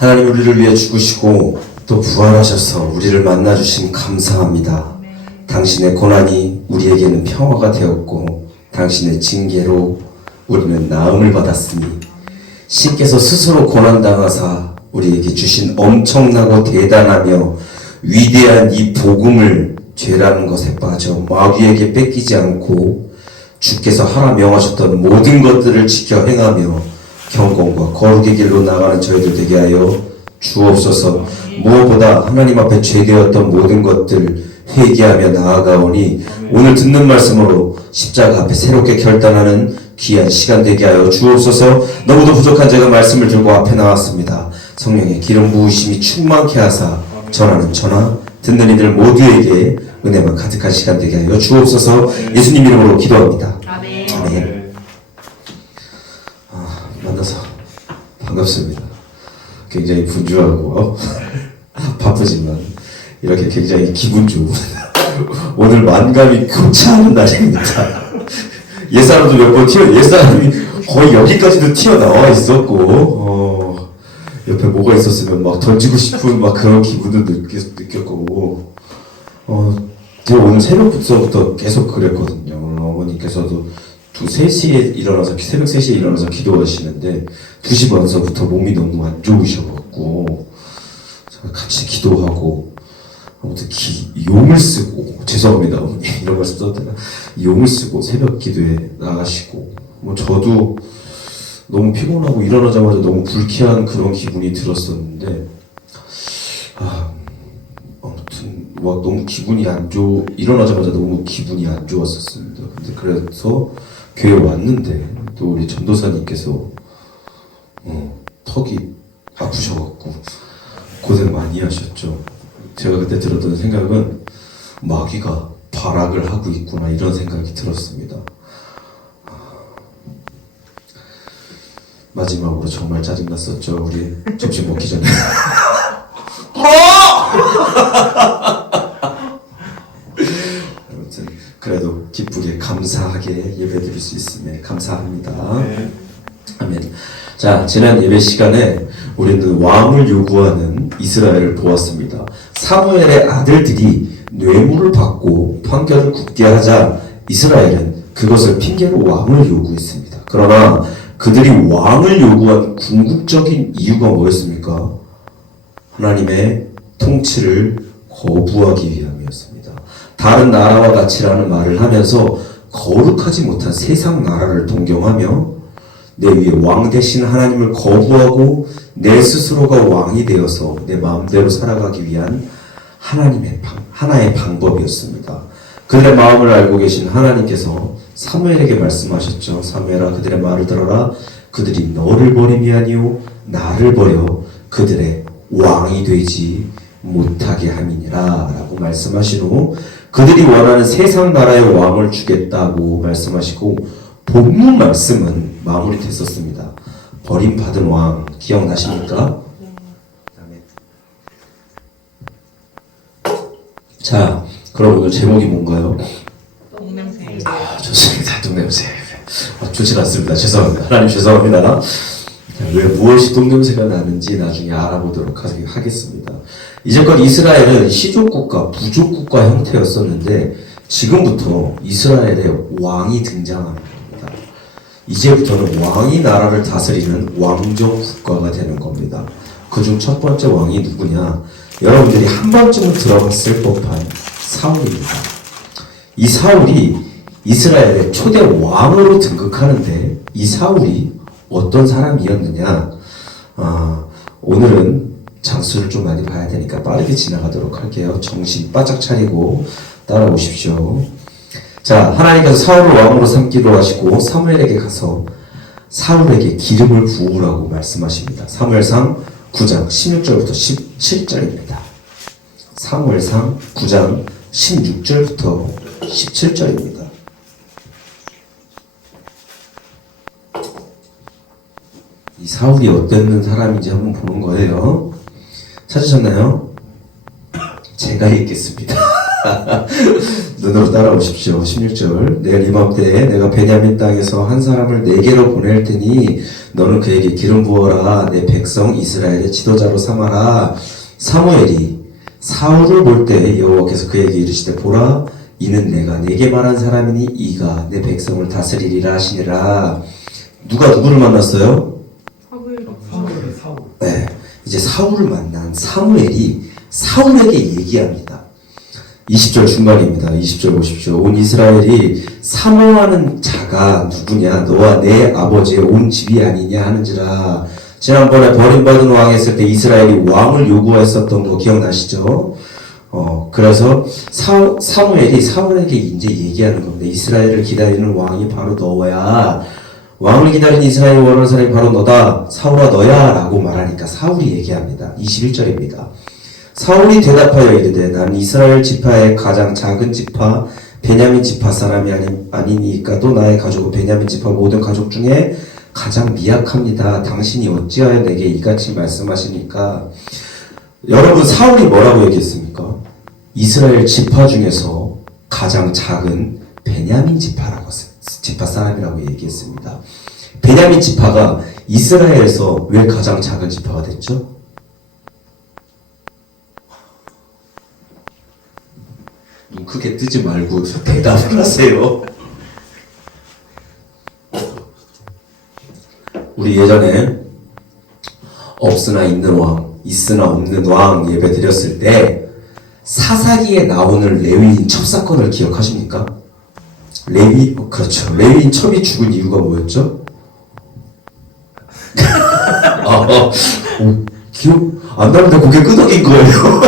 하나님 우리를 위해 죽으시고 또 부활하셔서 우리를 만나주신 감사합니다. 당신의 고난이 우리에게는 평화가 되었고 당신의 징계로 우리는 나음을 받았으니 신께서 스스로 고난당하사 우리에게 주신 엄청나고 대단하며 위대한 이 복음을 죄라는 것에 빠져 마귀에게 뺏기지 않고 주께서 하라 명하셨던 모든 것들을 지켜 행하며 경건과 거룩의 길로 나가는 저희들 되게 하여 주옵소서. 무엇보다 하나님 앞에 죄되었던 모든 것들 회개하며 나아가오니 오늘 듣는 말씀으로 십자가 앞에 새롭게 결단하는 귀한 시간 되게 하여 주옵소서. 너무도 부족한 제가 말씀을 들고 앞에 나왔습니다. 성령의 기름 부으심이 충만케 하사 전하는 전하 듣는 이들 모두에게 은혜만 가득한 시간 되게 하여 주옵소서. 예수님 이름으로 기도합니다. 아멘. 만나서 반갑습니다. 굉장히 분주하고 바쁘지만 이렇게 굉장히 기분 좋은 오늘 만감이 교차하는 날입니다. 옛사람도 몇 번 옛사람이 거의 여기까지도 튀어나와 있었고 옆에 뭐가 있었으면 막 던지고 싶은 막 그런 기분도 느꼈고 제가 오늘 새벽부터 계속 그랬거든요. 어머니께서도 3시에 일어나서 새벽 3시에 일어나서 기도하시는데 2시 반서부터 몸이 너무 안 좋으셔갖고 같이 기도하고 아무튼 용을 쓰고 죄송합니다 어머니 이런 말씀 써도 되나 용을 쓰고 새벽 기도에 나가시고 뭐 저도 너무 피곤하고 일어나자마자 너무 불쾌한 그런 기분이 들었었는데 아무튼 막 너무 기분이 일어나자마자 너무 기분이 안 좋았었습니다. 근데 그래서 교회 왔는데 또 우리 전도사님께서 턱이 아프셔갖고 고생 많이 하셨죠. 제가 그때 들었던 생각은 마귀가 발악을 하고 있구나 이런 생각이 들었습니다. 마지막으로 정말 짜증났었죠. 우리 점심 먹기 전에 아무튼 그래도 기쁘게 감사하게 예배드릴 수 있음에 감사합니다. 네. 아멘. 자, 지난 예배 시간에 우리는 왕을 요구하는 이스라엘을 보았습니다. 사무엘의 아들들이 뇌물을 받고 판결을 굳게 하자 이스라엘은 그것을 핑계로 왕을 요구했습니다. 그러나 그들이 왕을 요구한 궁극적인 이유가 뭐였습니까? 하나님의 통치를 거부하기 위함이었습니다. 다른 나라와 같이라는 말을 하면서 거룩하지 못한 세상 나라를 동경하며 내 위에 왕 대신 하나님을 거부하고 내 스스로가 왕이 되어서 내 마음대로 살아가기 위한 하나의 방법이었습니다. 그들의 마음을 알고 계신 하나님께서 사무엘에게 말씀하셨죠. 사무엘아 그들의 말을 들어라. 그들이 너를 버림이 아니요 나를 버려 그들의 왕이 되지 못하게 함이니라 라고 말씀하신 후 그들이 원하는 세상 나라의 왕을 주겠다고 말씀하시고 본문 말씀은 마무리됐었습니다. 버림받은 왕 기억나십니까? 자, 그럼 오늘 제목이 뭔가요? 똥냄새. 좋습니다. 똥냄새. 좋지 않습니다. 죄송합니다. 하나님 죄송합니다. 왜 무엇이 똥냄새가 나는지 나중에 알아보도록 하겠습니다. 이제껏 이스라엘은 시족국가, 부족국가 형태였었는데 지금부터 이스라엘의 왕이 등장합니다. 이제부터는 왕이 나라를 다스리는 왕정 국가가 되는 겁니다. 그중 첫 번째 왕이 누구냐? 여러분들이 한 번쯤은 들어봤을 법한 사울입니다. 이 사울이 이스라엘의 초대 왕으로 등극하는데 이 사울이 어떤 사람이었느냐? 오늘은 장수를 좀 많이 봐야 되니까 빠르게 지나가도록 할게요. 정신 바짝 차리고 따라오십시오. 자, 하나님께서 사울을 왕으로 삼기로 하시고 사무엘에게 가서 사울에게 기름을 부으라고 말씀하십니다. 사무엘상 9장 16절부터 17절입니다. 사무엘상 9장 16절부터 17절입니다. 이 사울이 어떤 사람인지 한번 보는 거예요. 찾으셨나요? 제가 읽겠습니다. 눈으로 따라오십시오. 16절. 내일 이맘때 내가 베냐민 땅에서 한 사람을 내게로 보낼 테니 너는 그에게 기름 부어라. 내 백성 이스라엘의 지도자로 삼아라. 사무엘이 사울을 볼 때 여호와께서 그에게 이르시되 보라 이는 내가 내게 말한 사람이니 이가 내 백성을 다스리리라 하시니라. 누가 누구를 만났어요? 사울. 네. 이제 사울을 만난 사무엘이 사울에게 얘기합니다. 20절 중간입니다. 20절 보십시오. 온 이스라엘이 사모하는 자가 누구냐? 너와 내 아버지의 온 집이 아니냐 하는지라. 지난번에 버림받은 왕 했을 때 이스라엘이 왕을 요구했었던 거 기억나시죠? 그래서 사무엘이 사울에게 이제 얘기하는 겁니다. 이스라엘을 기다리는 왕이 바로 너야. 왕을 기다리는 이스라엘을 원하는 사람이 바로 너다. 사울아 너야 라고 말하니까 사울이 얘기합니다. 21절입니다. 사울이 대답하여 이르되 나는 이스라엘 지파의 가장 작은 지파 베냐민 지파 사람이 아니니까 또 나의 가족은 베냐민 지파 모든 가족 중에 가장 미약합니다. 당신이 어찌하여 내게 이같이 말씀하시니까. 여러분 사울이 뭐라고 얘기했습니까? 이스라엘 지파 중에서 가장 작은 베냐민 지파 사람이라고 얘기했습니다. 베냐민 지파가 이스라엘에서 왜 가장 작은 지파가 됐죠? 눈 크게 뜨지 말고 대답을 하세요. 우리 예전에 없으나 있는 왕, 있으나 없는 왕 예배 드렸을 때 사사기에 나오는 레위인 첩 사건을 기억하십니까? 그렇죠. 레위인 첩이 죽은 이유가 뭐였죠? 기억 안 나는데 고개 끄덕인 거예요.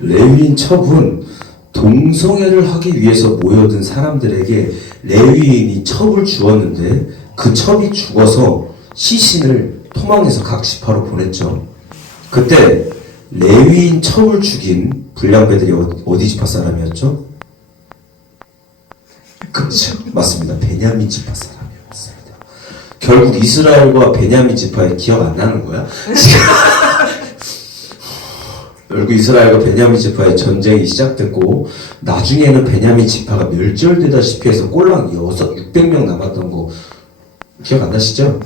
레위인 첩은 동성애를 하기 위해서 모여든 사람들에게 레위인이 첩을 주었는데 그 첩이 죽어서 시신을 토막내서 각 지파로 보냈죠. 그때 레위인 첩을 죽인 불량배들이 어디 지파 사람이었죠? 그렇죠. 맞습니다. 베냐민 지파 사람이었습니다. 결국 이스라엘과 베냐민 지파에 기억 안 나는 거야? 결국 이스라엘과 베냐민 지파의 전쟁이 시작됐고 나중에는 베냐민 지파가 멸절되다시피 해서 꼴랑 600명 남았던 거 기억 안 나시죠?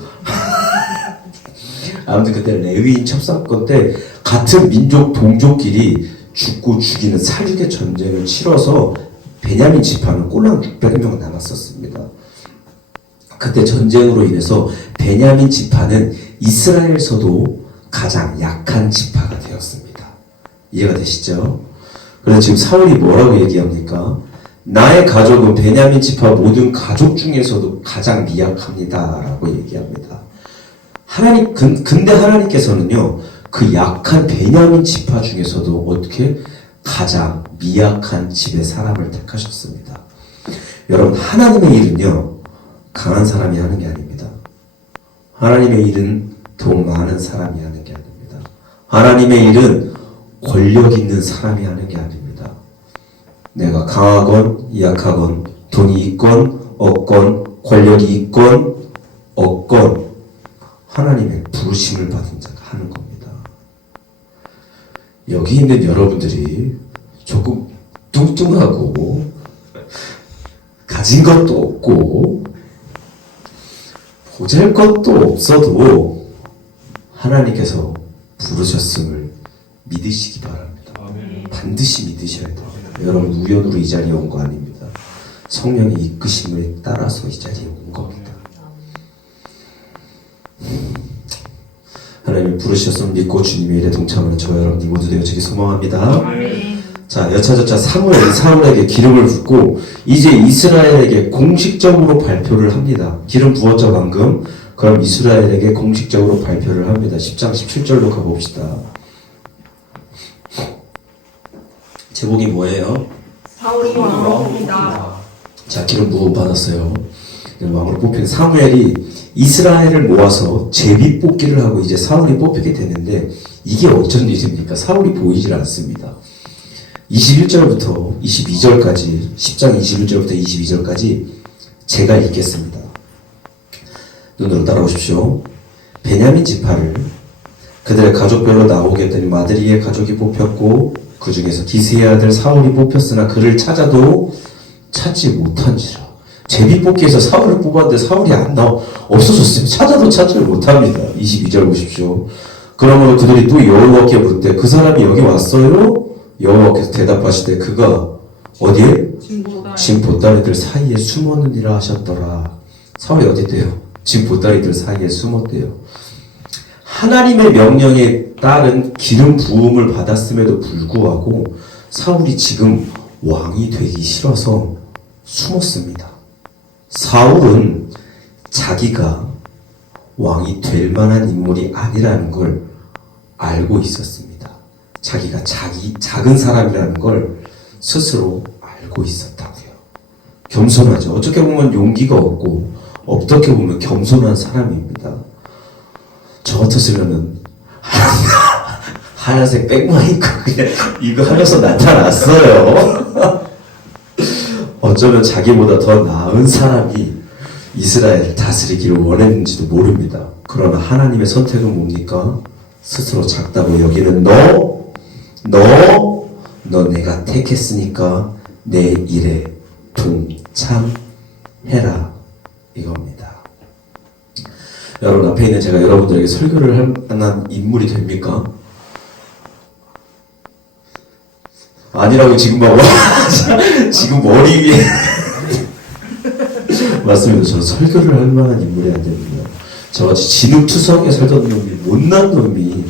아무튼 그때 레위인 첩사건 때 같은 민족 동족끼리 죽고 죽이는 살육의 전쟁을 치러서 베냐민 지파는 꼴랑 600명 남았었습니다. 그때 전쟁으로 인해서 베냐민 지파는 이스라엘에서도 가장 약한 지파가 되었습니다. 이해가 되시죠? 그래서 지금 사울이 뭐라고 얘기합니까? 나의 가족은 베냐민 지파 모든 가족 중에서도 가장 미약합니다 라고 얘기합니다. 근데 하나님께서는요 그 약한 베냐민 지파 중에서도 어떻게 가장 미약한 집의 사람을 택하셨습니다. 여러분 하나님의 일은요 강한 사람이 하는 게 아닙니다. 하나님의 일은 돈 많은 사람이 하는 게 아닙니다. 하나님의 일은 권력 있는 사람이 하는 게 아닙니다. 내가 강하건 약하건 돈이 있건 없건 권력이 있건 없건 하나님의 부르심을 받은 자가 하는 겁니다. 여기 있는 여러분들이 조금 뚱뚱하고 가진 것도 없고 보잘것도 없어도 하나님께서 부르셨음을 믿으시기 바랍니다. 반드시 믿으셔야 돼요. 여러분 우연으로 이 자리에 온 거 아닙니다. 성령의 이끄심을 따라서 이 자리에 온 겁니다. 하나님이 부르셨음을 믿고 주님의 일에 동참하는 저와 여러분들 모두 되어지기 소망합니다. 자, 여차저차 사무엘이 사울에게 기름을 붓고 이제 이스라엘에게 공식적으로 발표를 합니다. 기름 부었죠 방금? 그럼 이스라엘에게 공식적으로 발표를 합니다. 10장 17절로 가봅시다. 제목이 뭐예요? 사울이 왕으로 뽑히다. 자, 기름 부음 받았어요. 왕으로 뽑힌 사무엘이 이스라엘을 모아서 제비 뽑기를 하고 이제 사울이 뽑히게 되는데 이게 어쩐 일입니까? 사울이 보이질 않습니다. 21절부터 22절까지 10장 21절부터 22절까지 제가 읽겠습니다. 눈으로 따라오십시오. 베냐민 지파를 그들의 가족별로 나오게 했더니 마드리의 가족이 뽑혔고 그 중에서 기스의 아들 사울이 뽑혔으나 그를 찾아도 찾지 못한지라. 제비뽑기에서 사울을 뽑았는데 사울이 안 나와 없어졌으면 찾아도 찾지를 못합니다. 22절 보십시오. 그러므로 그들이 또 여호와께 물때 그 사람이 여기 왔어요? 여호와께서 대답하시되 그가 어디에? 진 보따리들 사이에 숨었느니라 하셨더라. 사울이 어디 있대요? 진 보따리들 사이에 숨었대요. 하나님의 명령에 따른 기름 부음을 받았음에도 불구하고 사울이 지금 왕이 되기 싫어서 숨었습니다. 사울은 자기가 왕이 될 만한 인물이 아니라는 걸 알고 있었습니다. 자기가 작은 사람이라는 걸 스스로 알고 있었다고요. 겸손하죠. 어떻게 보면 용기가 없고 어떻게 보면 겸손한 사람입니다. 저 같았으면은 하얀색 백만 입고 그냥 이거 하면서 나타났어요. 어쩌면 자기보다 더 나은 사람이 이스라엘을 다스리기를 원했는지도 모릅니다. 그러나 하나님의 선택은 뭡니까? 스스로 작다고 여기는 너 내가 택했으니까 내 일에 동참해라 이겁니다. 여러분 앞에 있는 제가 여러분들에게 설교를 할 만한 인물이 됩니까? 아니라고 지금 막 지금 머리 위에 맞습니다. 저는 설교를 할 만한 인물이 안 됩니다. 저같이 진흙투성이에 살던 놈이 못난 놈이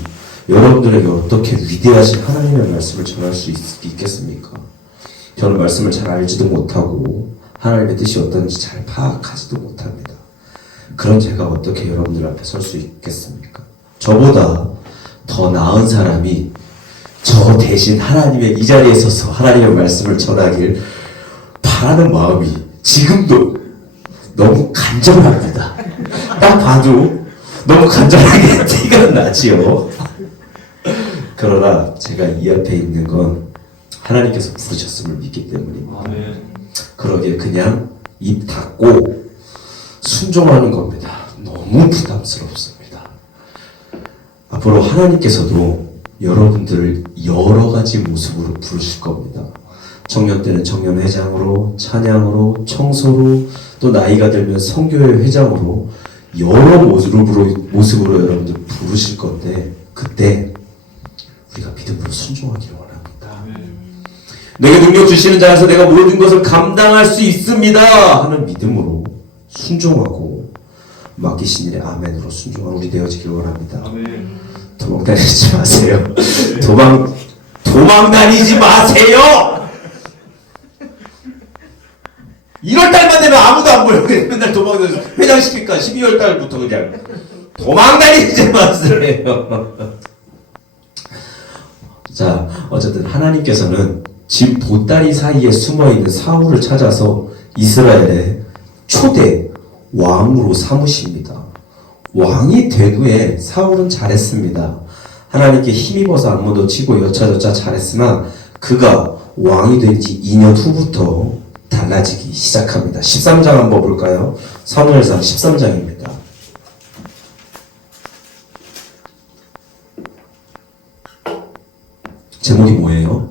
여러분들에게 어떻게 위대하신 하나님의 말씀을 전할 수 있겠습니까? 저는 말씀을 잘 알지도 못하고 하나님의 뜻이 어떤지 잘 파악하지도 못합니다. 그런 제가 어떻게 여러분들 앞에 설 수 있겠습니까? 저보다 더 나은 사람이 저 대신 하나님의 이 자리에 서서 하나님의 말씀을 전하길 바라는 마음이 지금도 너무 간절합니다. 딱 봐도 너무 간절하게 티가 나지요. 그러나 제가 이 앞에 있는 건 하나님께서 부르셨음을 믿기 때문입니다. 그러기에 그냥 입 닫고 순종하는 겁니다. 너무 부담스럽습니다. 앞으로 하나님께서도 여러분들을 여러 가지 모습으로 부르실 겁니다. 청년 때는 청년회장으로, 찬양으로, 청소로, 또 나이가 들면 선교회 회장으로 여러 모습으로 여러분들 부르실 건데 그때 우리가 믿음으로 순종하기를 원합니다. 내게 능력 주시는 자에서 내가 모든 것을 감당할 수 있습니다 하는 믿음으로 순종하고 맡기신 일에 아멘으로 순종한 우리 되어지길 원합니다. 도망 다니지 마세요. 도망 다니지 마세요. 1월달만 되면 아무도 안 보여. 맨날 도망다니서 회장시킬까 12월달부터 그냥 도망 다니지 마세요. 자, 어쨌든 하나님께서는 집 보따리 사이에 숨어있는 사울을 찾아서 이스라엘의 초대 왕으로 삼으십니다. 왕이 된 후에 사울은 잘했습니다. 하나님께 힘입어서 안무도 치고 여차저차 잘했으나 그가 왕이 된 지 2년 후부터 달라지기 시작합니다. 13장 한번 볼까요? 사무엘상 13장입니다. 제목이 뭐예요?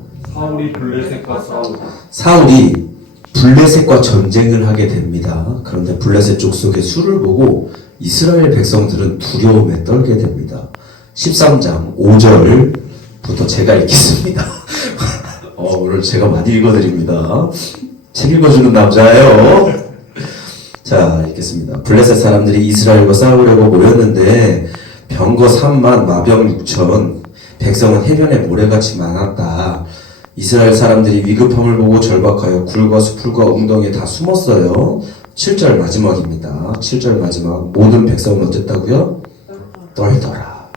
사울이 블레셋과 전쟁을 하게 됩니다. 그런데 블레셋 족속의 수를 보고 이스라엘 백성들은 두려움에 떨게 됩니다. 13장 5절부터 제가 읽겠습니다. 오늘 제가 많이 읽어드립니다. 책 읽어주는 남자예요. 자, 읽겠습니다. 블레셋 사람들이 이스라엘과 싸우려고 모였는데 병거 3만 마병 6천 백성은 해변에 모래같이 많았다. 이스라엘 사람들이 위급함을 보고 절박하여 굴과 수풀과 웅덩이에 다 숨었어요. 7절 마지막입니다. 7절 마지막. 모든 백성은 어땠다고요? 떨더라.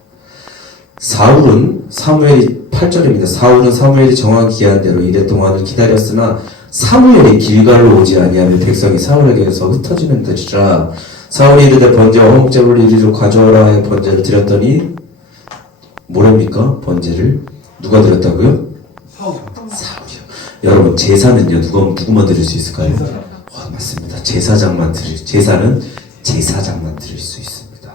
사울은 사무엘이 8절입니다. 사울은 사무엘이 정한 기한 대로 이래 동안을 기다렸으나 사무엘이 길갈로 오지 아니하며 백성이 사울에게서 흩어지는 데라. 사울이 이르되 번제와 화목제물을 이리로 가져오라 하여 번제를 드렸더니 뭐랍니까? 번제를 누가 드렸다고요? 사울이요. 여러분 제사는요 누구만 드릴 수 있을까요? 맞습니다. 제사는 제사장만 드릴 수 있습니다.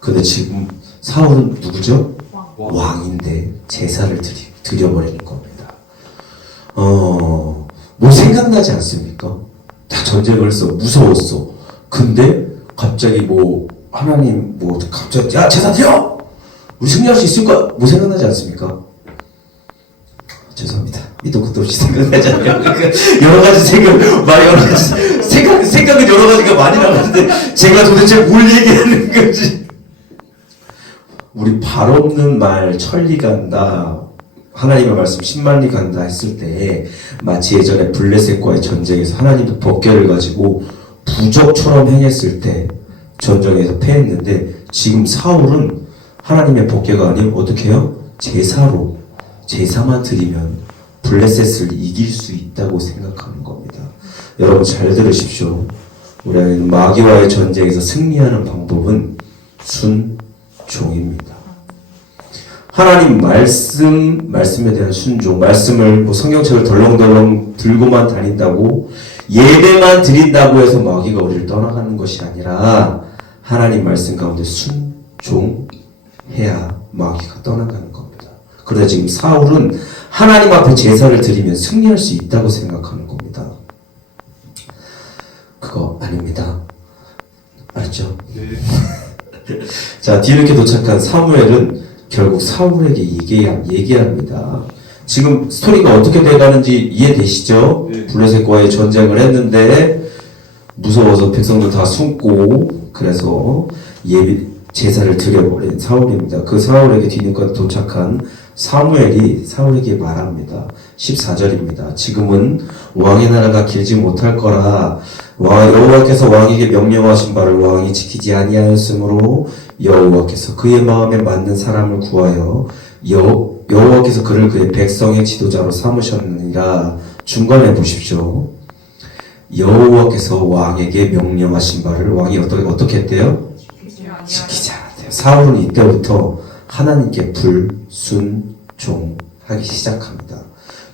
근데 지금 사울은 누구죠? 왕인데 제사를 드립니다. 드려버리는 겁니다. 뭐 생각나지 않습니까? 다 전쟁을 했어. 무서웠어. 근데 갑자기 뭐 하나님 뭐 갑자기 야 제사 드려! 우리 승리할 수 있을까? 뭐 생각나지 않습니까? 죄송합니다. 밑도 끝도 없이 생각나지 않아요. 여러 가지 생각은 여러 가지가 많이 나가는데 제가 도대체 뭘 얘기하는 건지. 우리 발 없는 말 천리 간다. 하나님의 말씀 10만리 간다 했을 때 마치 예전에 블레셋과의 전쟁에서 하나님의 법궤를 가지고 부적처럼 행했을 때 전쟁에서 패했는데 지금 사울은 하나님의 법궤가 아니면 어떻게 해요? 제사만 드리면 블레셋을 이길 수 있다고 생각하는 겁니다. 여러분 잘 들으십시오. 우리는 마귀와의 전쟁에서 승리하는 방법은 순종입니다. 하나님 말씀에 대한 순종, 말씀을 뭐 성경책을 덜렁덜렁 들고만 다닌다고 예배만 드린다고 해서 마귀가 우리를 떠나가는 것이 아니라 하나님 말씀 가운데 순종해야 마귀가 떠나가는 겁니다. 그러다 지금 사울은 하나님 앞에 제사를 드리면 승리할 수 있다고 생각하는 겁니다. 그거 아닙니다. 알죠? 네. 자, 뒤늦게 도착한 사무엘은 결국 사울에게 얘기합니다. 지금 스토리가 어떻게 돼가는지 이해되시죠? 네. 블레셋과의 전쟁을 했는데 무서워서 백성들 다 숨고 그래서 제사를 드려버린 사울입니다. 그 사울에게 뒤늦게 도착한 사무엘이 사울에게 말합니다. 14절입니다. 지금은 왕의 나라가 길지 못할 거라 여호와께서 왕에게 명령하신 바를 왕이 지키지 아니하였으므로 여호와께서 그의 마음에 맞는 사람을 구하여 여호와께서 그를 그의 백성의 지도자로 삼으셨느니라. 중간에 보십시오. 여호와께서 왕에게 명령하신 바를 왕이 어떻게 했대요? 지키지 않았대요. 사울은 이때부터 하나님께 불순종하기 시작합니다.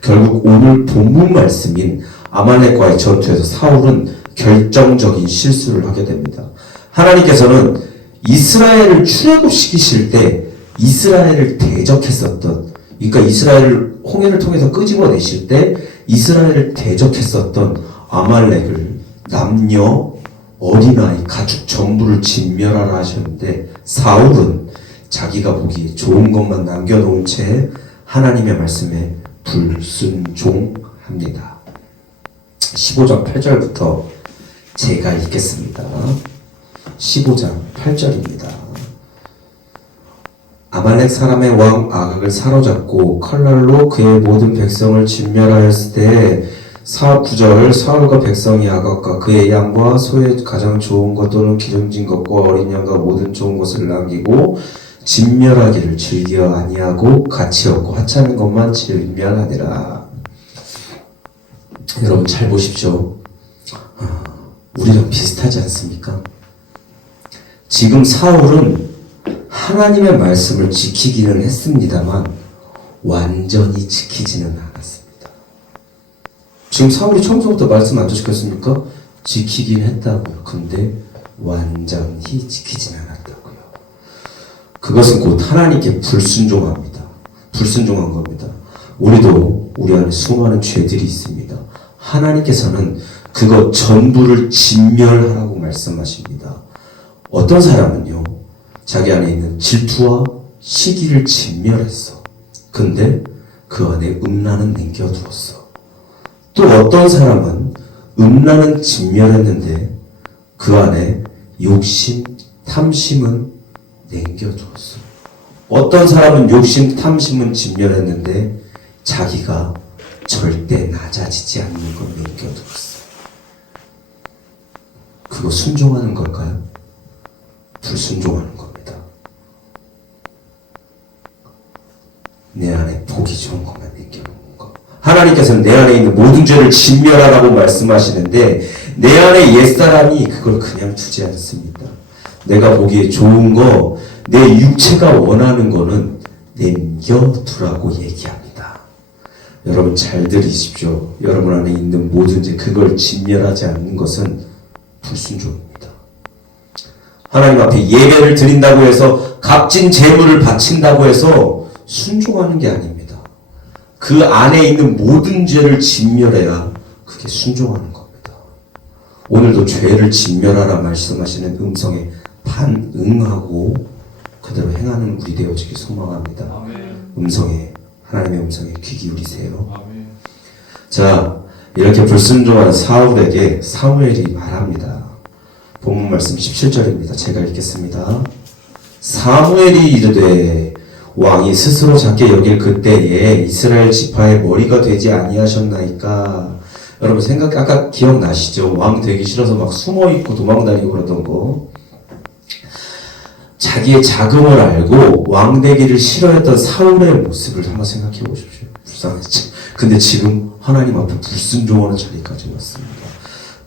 결국 오늘 본문 말씀인 아말렉과의 전투에서 사울은 결정적인 실수를 하게 됩니다. 하나님께서는 이스라엘을 출애굽시키실 때 이스라엘을 대적했었던, 그러니까 이스라엘을 홍해를 통해서 끄집어내실 때 이스라엘을 대적했었던 아말렉을 남녀, 어린아이, 가축 전부를 진멸하라 하셨는데 사울은 자기가 보기에 좋은 것만 남겨놓은 채 하나님의 말씀에 불순종합니다. 15장 8절부터 제가 읽겠습니다. 15장 8절입니다. 아말렉 사람의 왕 아각을 사로잡고 칼날로 그의 모든 백성을 진멸하였을 때 9절 사울과 백성이 아각과 그의 양과 소의 가장 좋은 것 또는 기름진 것과 어린 양과 모든 좋은 것을 남기고 진멸하기를 즐겨 아니하고 가치 없고 하찮은 것만 진멸하니라. 여러분 잘 보십시오. 우리랑 비슷하지 않습니까? 지금 사울은 하나님의 말씀을 지키기는 했습니다만 완전히 지키지는 않았습니다. 지금 사울이 처음부터 말씀 안 지켰습니까? 지키긴 했다고요. 근데 완전히 지키지는 않았다고요. 그것은 곧 하나님께 불순종합니다. 불순종한 겁니다. 우리도 우리 안에 수많은 죄들이 있습니다. 하나님께서는 그것 전부를 진멸하라고 말씀하십니다. 어떤 사람은요, 자기 안에 있는 질투와 시기를 진멸했어. 근데 그 안에 음란은 남겨두었어. 또 어떤 사람은 음란은 진멸했는데 그 안에 욕심, 탐심은 남겨두었어. 어떤 사람은 욕심, 탐심은 진멸했는데 자기가 절대 낮아지지 않는 걸 남겨두었어. 그거 순종하는 걸까요? 불순종하는 겁니다. 내 안에 보기 좋은 것만 남겨놓는 거. 하나님께서는 내 안에 있는 모든 죄를 진멸하라고 말씀하시는데 내 안에 옛사람이 그걸 그냥 두지 않습니다. 내가 보기에 좋은 거, 내 육체가 원하는 거는 남겨두라고 얘기합니다. 여러분 잘 들으십시오. 여러분 안에 있는 모든 죄, 그걸 진멸하지 않는 것은 불순종입니다. 하나님 앞에 예배를 드린다고 해서 값진 재물을 바친다고 해서 순종하는 게 아닙니다. 그 안에 있는 모든 죄를 진멸해야 그게 순종하는 겁니다. 오늘도 죄를 진멸하라 말씀하시는 음성에 반응하고 그대로 행하는 우리 되어지길 소망합니다. 하나님의 음성에 귀 기울이세요. 자, 이렇게 불순종한 사울에게 사무엘이 말합니다. 본문 말씀 17절입니다. 제가 읽겠습니다. 사무엘이 이르되 왕이 스스로 작게 여길 그때에 이스라엘 지파의 머리가 되지 아니하셨나이까. 여러분 아까 기억나시죠? 왕 되기 싫어서 막 숨어있고 도망다니고 그러던 거. 자기의 자금을 알고 왕 되기를 싫어했던 사울의 모습을 한번 생각해 보십시오. 불쌍했죠. 근데 지금 하나님 앞에 불순종하는 자리까지 왔습니다.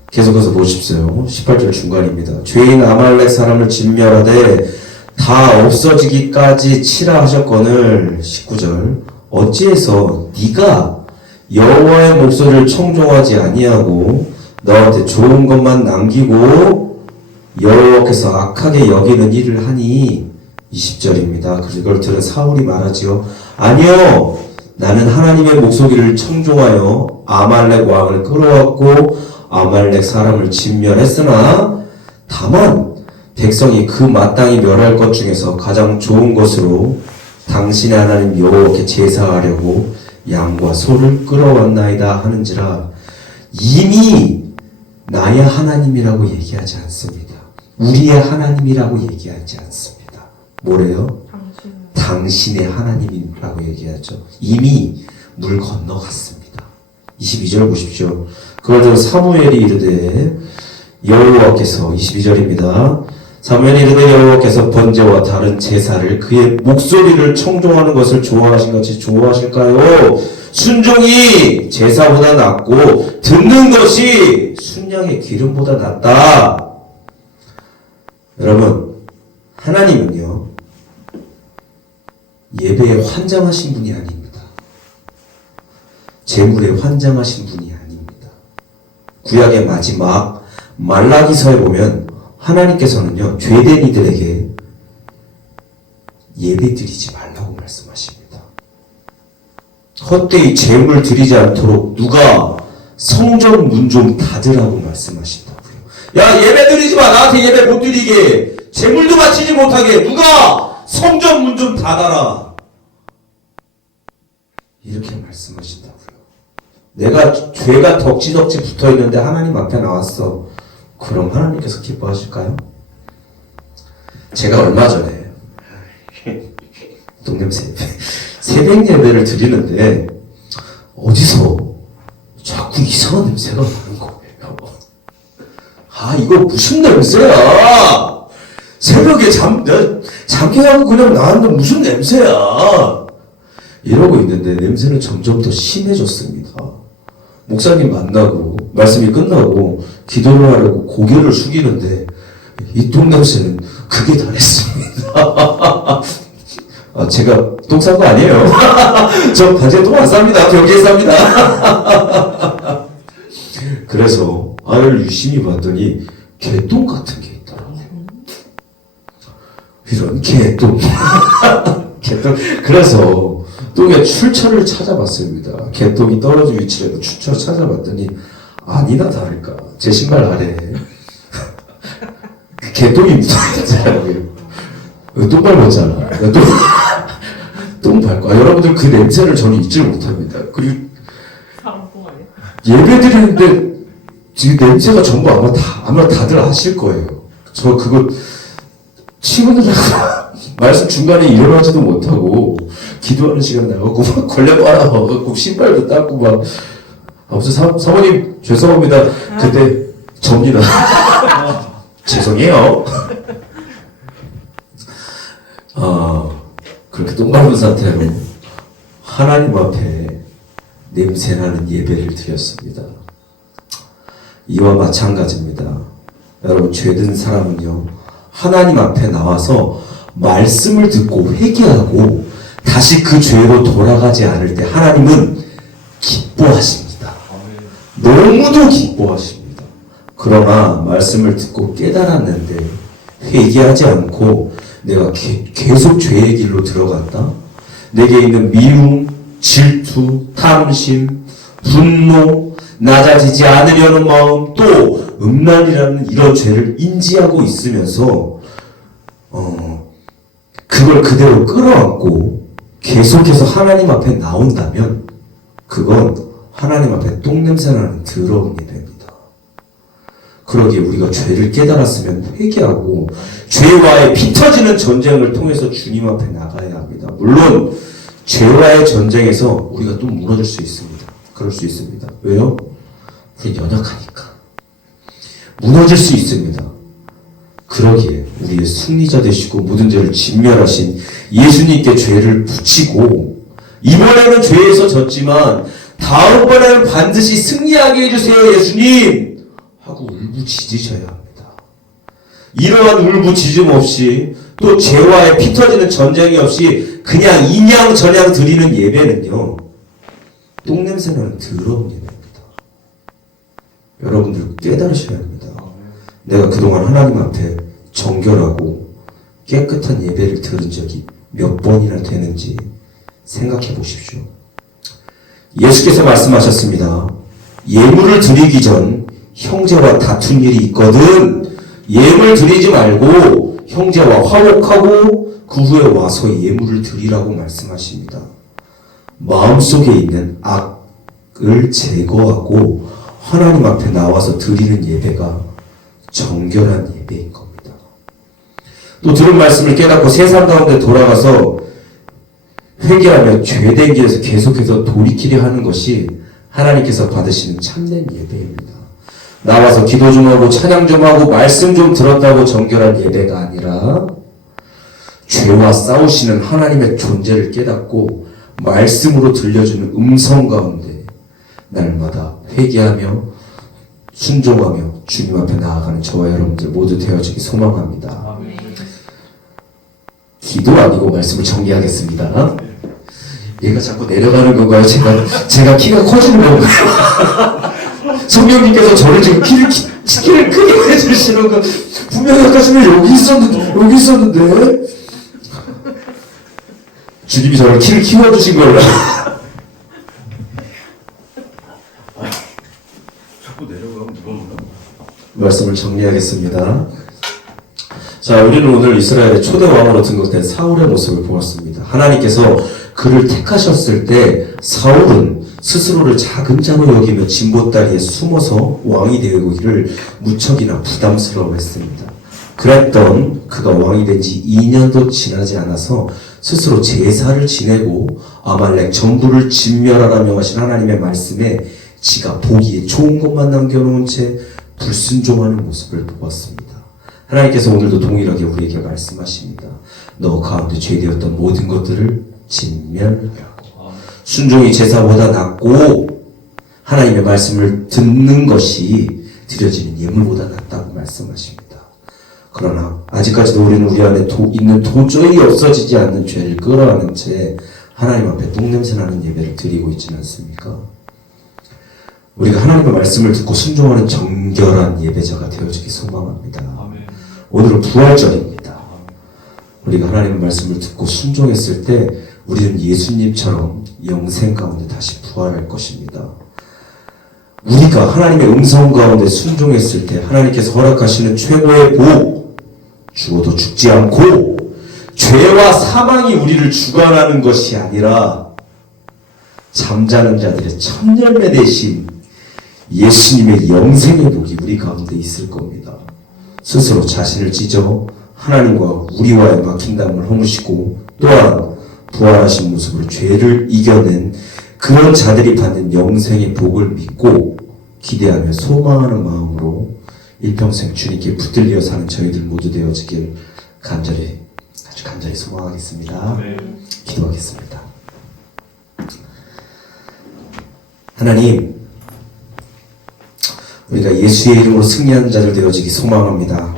계속해서 보십시오. 18절 중간입니다. 죄인 아말렉 사람을 진멸하되 다 없어지기까지 치라 하셨거늘. 19절 어찌해서 네가 여호와의 목소리를 청종하지 아니하고 너한테 좋은 것만 남기고 여호와께서 악하게 여기는 일을 하니. 20절입니다. 그걸 들은 사울이 말하지요. 아니요, 나는 하나님의 목소리를 청종하여 아말렉 왕을 끌어왔고 아말렉 사람을 진멸했으나 다만 백성이 그 마땅히 멸할 것 중에서 가장 좋은 것으로 당신의 하나님 여호와께 제사하려고 양과 소를 끌어왔나이다 하는지라. 이미 나의 하나님이라고 얘기하지 않습니다. 우리의 하나님이라고 얘기하지 않습니다. 뭐래요? 당신의 하나님이라고 얘기하죠. 이미 물 건너갔습니다. 22절 보십시오. 그걸 들어 사무엘이 이르되 여호와께서 22절입니다. 사무엘이 이르되 여호와께서 번제와 다른 제사를 그의 목소리를 청종하는 것을 좋아하신 같이 좋아하실까요? 순종이 제사보다 낫고 듣는 것이 순양의 기름보다 낫다. 여러분, 하나님은요 예배에 환장하신 분이 아닙니다. 재물에 환장하신 분이 아닙니다. 구약의 마지막 말라기서에 보면 하나님께서는요 죄된 이들에게 예배 드리지 말라고 말씀하십니다. 헛되이 재물 드리지 않도록 누가 성전 문 좀 닫으라고 말씀하신다고요. 야, 예배 드리지 마. 나한테 예배 못 드리게, 재물도 바치지 못하게 누가 성전 문 좀 닫아라. 이렇게 말씀하신다고요. 내가 죄가 덕지덕지 붙어있는데 하나님 앞에 나왔어. 그럼 하나님께서 기뻐하실까요? 제가 얼마 전에 동nem새 새벽 예배를 드리는데 어디서 자꾸 이상한 냄새가 나는 거예요. 아, 이거 무슨 냄새야? 새벽에 잠겨가고 그냥 나왔는데 무슨 냄새야? 이러고 있는데 냄새는 점점 더 심해졌습니다. 목사님 만나고 말씀이 끝나고 기도를 하려고 고개를 숙이는데 이 똥냄새는 극에 달했습니다. 아, 제가 똥 싼 거 아니에요. 저 바지에 똥 안 쌉니다. 벽에 쌉니다. 그래서 알을 유심히 봤더니 개똥 같은 게 있더라고요. 이런 개똥. 개똥. 그래서 똥의 출처를 찾아봤습니다. 개똥이 떨어진 위치에서 출처를 찾아봤더니 아니나 다를까 제 신발 아래에 개똥이 묻어있더라고요. 똥 밟았잖아. 똥 밟고. 아, 여러분들 그 냄새를 저는 잊지 못합니다. 그리고 예배 드리는데 지금 냄새가 전부 아마 다들 아실 거예요. 저 그거 친구들하고 말씀 중간에 일어나지도 못하고 기도하는 시간 나가고 막 걸려봐라 꼭 신발도 닦고 막. 아무튼 사모님 죄송합니다. 그때 접니다. 죄송해요. 그렇게 똥 밟은 상태로 하나님 앞에 냄새나는 예배를 드렸습니다. 이와 마찬가지입니다. 여러분, 죄든 사람은요 하나님 앞에 나와서 말씀을 듣고 회개하고 다시 그 죄로 돌아가지 않을 때 하나님은 기뻐하십니다. 너무도 기뻐하십니다. 그러나 말씀을 듣고 깨달았는데 회개하지 않고 내가 계속 죄의 길로 들어갔다. 내게 있는 미움, 질투, 탐심, 분노, 낮아지지 않으려는 마음, 또 음란이라는 이런 죄를 인지하고 있으면서 그걸 그대로 끌어안고 계속해서 하나님 앞에 나온다면 그건 하나님 앞에 똥냄새나는 더러운 예배입니다. 그러기에 우리가 죄를 깨달았으면 회개하고 죄와의 피 터지는 전쟁을 통해서 주님 앞에 나가야 합니다. 물론 죄와의 전쟁에서 우리가 또 무너질 수 있습니다. 그럴 수 있습니다. 왜요? 우리 연약하니까. 무너질 수 있습니다. 그러기에 우리의 승리자 되시고 모든 죄를 진멸하신 예수님께 죄를 붙이고 이번에는 죄에서 졌지만 다음번에는 반드시 승리하게 해주세요 예수님 하고 울부짖으셔야 합니다. 이러한 울부짖음 없이 또 죄와의 피 터지는 전쟁이 없이 그냥 인양전양 드리는 예배는요 똥냄새나는 더러운 예배입니다. 여러분들 깨달으셔야 합니다. 내가 그동안 하나님 앞에 정결하고 깨끗한 예배를 드린 적이 몇 번이나 되는지 생각해 보십시오. 예수께서 말씀하셨습니다. 예물을 드리기 전 형제와 다툰 일이 있거든 예물 드리지 말고 형제와 화목하고 그 후에 와서 예물을 드리라고 말씀하십니다. 마음속에 있는 악을 제거하고 하나님 앞에 나와서 드리는 예배가 정결한 예배인 겁니다. 또 들은 말씀을 깨닫고 세상 가운데 돌아가서 회개하며 죄된 길에서 계속해서 돌이키려 하는 것이 하나님께서 받으시는 참된 예배입니다. 나와서 기도 좀 하고 찬양 좀 하고 말씀 좀 들었다고 정결한 예배가 아니라 죄와 싸우시는 하나님의 존재를 깨닫고 말씀으로 들려주는 음성 가운데 날마다 회개하며 순종하며 주님 앞에 나아가는 저와 여러분들 모두 되어지기 소망합니다. 기도 아니고 말씀을 정리하겠습니다. 얘가 자꾸 내려가는 건가요? 제가 키가 커지는 건가요? 성령님께서 저를 지금 키를 크게 해주시는 거 분명히 아까 전에 여기 있었는데 주님이 저를 키를 키워주신 걸로 자꾸 내려가면 누가 먹나? 말씀을 정리하겠습니다. 자, 우리는 오늘 이스라엘의 초대 왕으로 등극된 사울의 모습을 보았습니다. 하나님께서 그를 택하셨을 때 사울은 스스로를 작은 자로 여기며 진보다리에 숨어서 왕이 되기를 무척이나 부담스러워했습니다. 그랬던 그가 왕이 된 지 2년도 지나지 않아서 스스로 제사를 지내고 아말렉 전부를 진멸하라 명하신 하나님의 말씀에 지가 보기에 좋은 것만 남겨놓은 채 불순종하는 모습을 보았습니다. 하나님께서 오늘도 동일하게 우리에게 말씀하십니다. 너 가운데 죄되었던 모든 것들을 진멸하라고. 순종이 제사보다 낫고 하나님의 말씀을 듣는 것이 드려지는 예물보다 낫다고 말씀하십니다. 그러나 아직까지도 우리는 우리 안에 있는 도저히 없어지지 않는 죄를 끌어안은 채 하나님 앞에 똥냄새나는 예배를 드리고 있지는 않습니까? 우리가 하나님의 말씀을 듣고 순종하는 정결한 예배자가 되어지기 소망합니다. 오늘은 부활절입니다. 우리가 하나님의 말씀을 듣고 순종했을 때 우리는 예수님처럼 영생 가운데 다시 부활할 것입니다. 우리가 하나님의 음성 가운데 순종했을 때 하나님께서 허락하시는 최고의 복, 죽어도 죽지 않고 죄와 사망이 우리를 주관하는 것이 아니라 잠자는 자들의 첫열매 대신 예수님의 영생의 복이 우리 가운데 있을 겁니다. 스스로 자신을 찢어 하나님과 우리와의 막힌담을 허무시고 또한 부활하신 모습으로 죄를 이겨낸 그런 자들이 받는 영생의 복을 믿고 기대하며 소망하는 마음으로 일평생 주님께 붙들려 사는 저희들 모두 되어지길 아주 간절히 소망하겠습니다. 기도하겠습니다. 하나님, 우리가 예수의 이름으로 승리하는 자들 되어지기 소망합니다.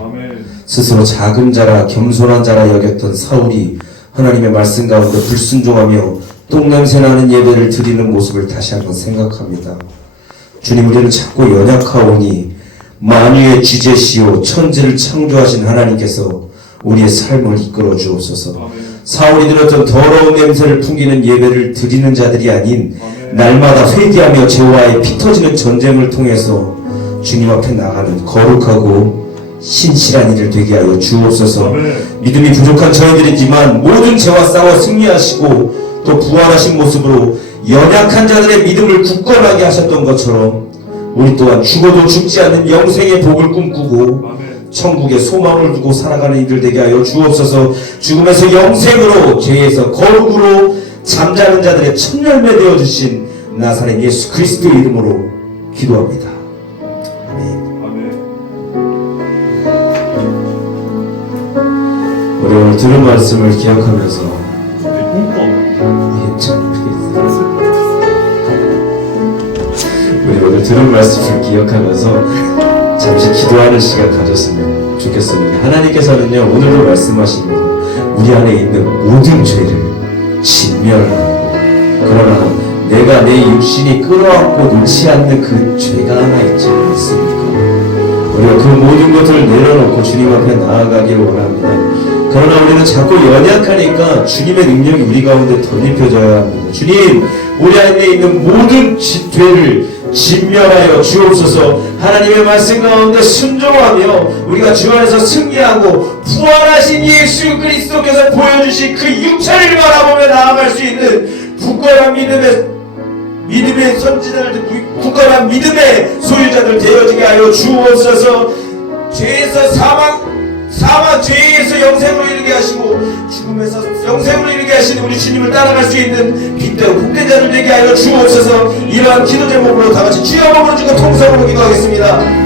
스스로 작은 자라 겸손한 자라 여겼던 사울이 하나님의 말씀 가운데 불순종하며 똥냄새나는 예배를 드리는 모습을 다시 한번 생각합니다. 주님, 우리는 자꾸 연약하오니 만유의 주제시오 천지를 창조하신 하나님께서 우리의 삶을 이끌어 주옵소서. 사울이 들었던 더러운 냄새를 풍기는 예배를 드리는 자들이 아닌 날마다 회개하며 죄와의 피 터지는 전쟁을 통해서 주님 앞에 나가는 거룩하고 신실한 이들 되게 하여 주옵소서. 믿음이 부족한 저희들이지만 모든 죄와 싸워 승리하시고 또 부활하신 모습으로 연약한 자들의 믿음을 굳건하게 하셨던 것처럼 우리 또한 죽어도 죽지 않는 영생의 복을 꿈꾸고 천국의 소망을 두고 살아가는 이들 되게 하여 주옵소서. 죽음에서 영생으로 죄에서 거룩으로 잠자는 자들의 첫 열매 되어주신 나사렛 예수 그리스도의 이름으로 기도합니다. 우리 오늘 들은 말씀을 기억하면서 우리 오늘 들은 말씀을 기억하면서 잠시 기도하는 시간 가졌으면 좋겠습니다. 하나님께서는요 오늘도 말씀하십니다. 우리 안에 있는 모든 죄를 진멸하고 그러나 내가 내 육신이 끌어안고 놓지 않는 그 죄가 하나 있지 않습니까? 우리가 그 모든 것들을 내려놓고 주님 앞에 나아가기를 원합니다. 그러나 우리는 자꾸 연약하니까 주님의 능력이 우리 가운데 덧입혀져야 합니다. 주님, 우리 안에 있는 모든 죄를 진멸하여 주옵소서. 하나님의 말씀 가운데 순종하며 우리가 주 안에서 승리하고 부활하신 예수 그리스도께서 보여주신 그 육체를 바라보며 나아갈 수 있는 굳건한 믿음의 선지자들, 굳건한 믿음의 소유자들 되어지게 하여 주옵소서. 죄에서 사망 죄에서 영생으로 이르게 하시고 죽음에서 영생으로 이르게 하시는 우리 주님을 따라갈 수 있는 빛대로 복된 자들 되게 하여 주옵소서. 이러한 기도 제목으로 다같이 주여 몸으로 주고 통성으로 기도하겠습니다.